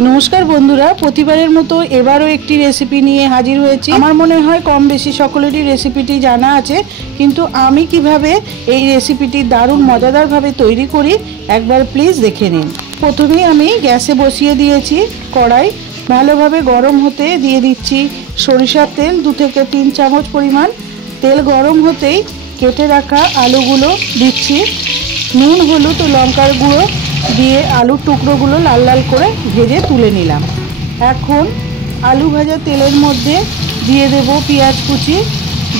नमस्कार बंधुरा प्रतिबारेर मतो एबारो एकटी रेसिपि निये हाजिर हयेछि। आमार मने हय कम बेशी सकलेरই रेसिपिटी जाना आछे, किन्तु आमी किभाबे এই रेसिपिटी दारुण मजादार भावे तैरी करी एकबार प्लिज देखे निन। प्रथमेই आमी ग्यासे बसिए दिएछि कड़ाई, भालोभावे गरम होते दिए दिচ্ছি सरिषार तेल 2 থেকে 3 চামচ परिमाण। तेल गरम होतेই केटे राखा आलूगुलो दिচ্ছি, নুন হলুদ ও লঙ্কার গুঁড়ো দিয়ে आलूर टुकरोगुलो लाल लाल करे भेजे तुले निलाम। एखन आलू भाजा तेलेर मध्य दिए देब पेঁয়াজ कुचि,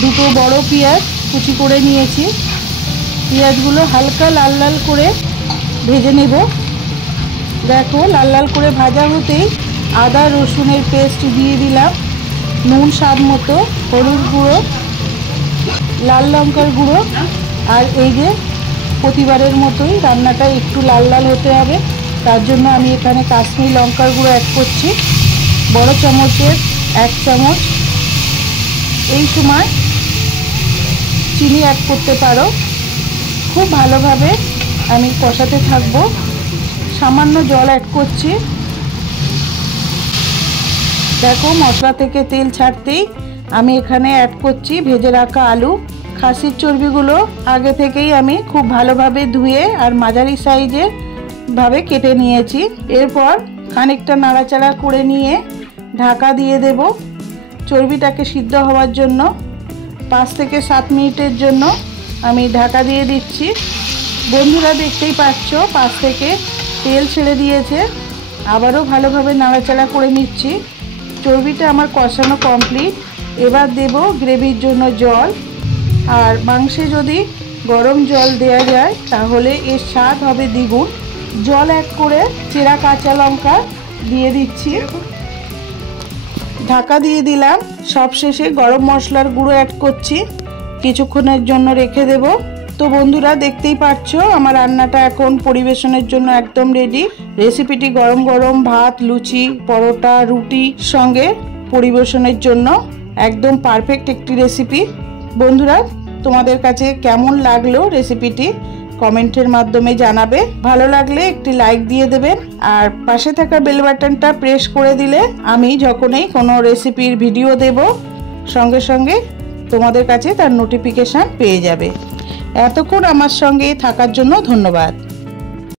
दुटो बड़ो पेঁয়াজ कुचि करे निয়েছি। पेঁয়াজগুলো हालका लाल लाल करे भेजे नेब। देखो लाल लाल करे भाजा होतेই आदा रसुनेर पेस्ट दिए दिलाम, নুন स्वाद मतो, हलुद गुঁড়ो, लाल लंकार गुঁড়ো और এই যে प्रतिबारेर मतोई रान्नाटा एकटू लाल लाल होते हबे, तार जोन्नो आमी एखाने काश्मीरी लंकार गुঁড়ো ऐड करछि बड़ो चामचेर 1 चामच। এই সময় চিনি ऐड करते पारो। खूब भालोभाবে आमी कषाते थाकबो। सामान्य जल ऐड करछि। देखो मशला थेके तेल छाड़तेই आमी एखाने ऐड करछि भेजे राखा आलू। खासिर चर्बिगुलो आगे থেকেই আমি খুব ভালোভাবে ধুয়ে আর মাঝারি সাইজে ভাবে কেটে নিয়েছি। এরপর খানিকটা নাড়াচাড়া করে নিয়ে ঢাকা দিয়ে দেব চর্বিটাকে সিদ্ধ হওয়ার জন্য। 5 থেকে 7 মিনিটের জন্য আমি ঢাকা দিয়ে দিচ্ছি। বন্ধুরা দেখতেই পাচ্ছ 5 থেকে তেল ছেড়ে দিয়েছে। আবারও ভালোভাবে নাড়াচাড়া করে নিচ্ছি। চর্বিটা আমার কষানো কমপ্লিট। এবার দেব গ্রেভির জন্য জল। আর মাংসে যদি গরম জল দেয়া যায় তাহলে এর স্বাদ হবে দ্বিগুণ। জল অ্যাড করে চেরা কাঁচা লঙ্কা দিয়ে দিচ্ছি, ঢাকা দিয়ে দিলাম। সবশেষে গরম মশলার গুঁড়ো অ্যাড করছি, কিছুক্ষণের জন্য রেখে দেব। তো বন্ধুরা দেখতেই পাচ্ছ আমার রান্নাটা এখন পরিবেশনের জন্য একদম রেডি। রেসিপিটি গরম গরম ভাত, লুচি, পরোটা, রুটির সঙ্গে পরিবেশনের জন্য একদম পারফেক্ট একটি রেসিপি। বন্ধুরা তোমাদের কাছে কেমন লাগলো রেসিপিটি কমেন্টের মাধ্যমে জানাবে। ভালো লাগলে একটি লাইক দিয়ে দেবেন আর পাশে থাকা বেল বাটনটা প্রেস করে দিলে আমি যখনই কোনো রেসিপির ভিডিও দেব সঙ্গে সঙ্গে তোমাদের কাছে তার নোটিফিকেশন পেয়ে যাবে। এতক্ষণ আমার সঙ্গে থাকার জন্য ধন্যবাদ।